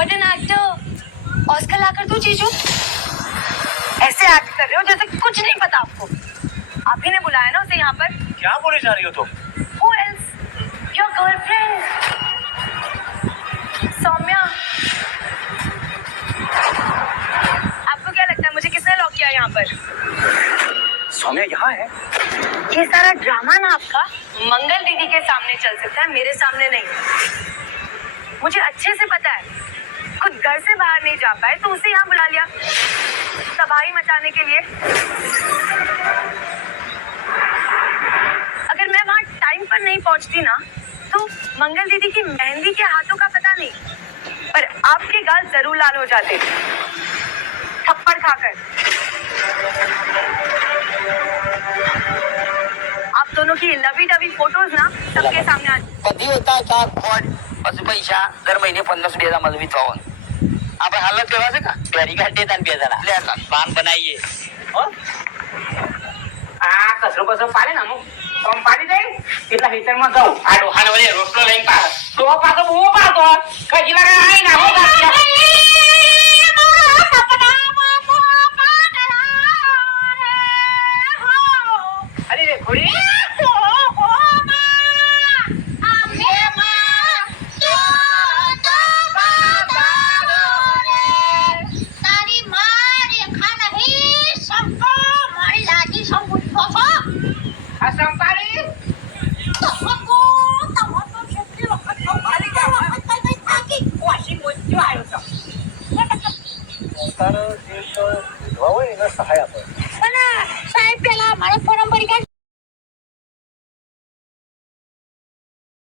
What an actor. Oscar लाकर दो जीजू। ऐसे एक्ट कर रहे हो जैसे कुछ नहीं पता आपको। आप ही ने बुलाया ना उसे यहाँ पर। क्या बोले जा रही हो तुम? Who else? Your girlfriend, Saumya. आपको क्या लगता है मुझे किसने लॉक किया यहाँ पर? सौम्या यहाँ है? ये सारा ड्रामा ना आपका मंगल दीदी के सामने चल सकता है, मेरे सामने नहीं। मुझे अच्छे से पता है खुद घर से बाहर नहीं जा पाए तो उसे यहाँ बुला लिया तबाही मचाने के लिए। अगर मैं वहाँ टाइम पर नहीं पहुँचती ना तो मंगल दीदी की मेहंदी के हाथों का पता नहीं, पर आपके गाल जरूर लाल हो जाते थप्पड़ खाकर। आप दोनों की लवी डवी फोटोज ना सबके सामने आ। कधी होता का कोण असं पैसा दर महिने 50 रुपया मला विचारून आपण हालत केव्हा का घरी काढते आणि बेजारा आपल्या पान बनाइए આ કસરો કસરો પાડે ને અમુક કોમ પાડી દે એટલે હેતરમાં જાઉં આ ડોહાને વળે રોટલો લઈને પાડે તો પાછો બહુ પાડતો કઈ લાગે આઈ ના હો કાઢ્યા અરે રે ખોડી આ સંપાડી વાશી મોજો આવ્યો તો તારો જે વિધવા હોય એને સહાય આપે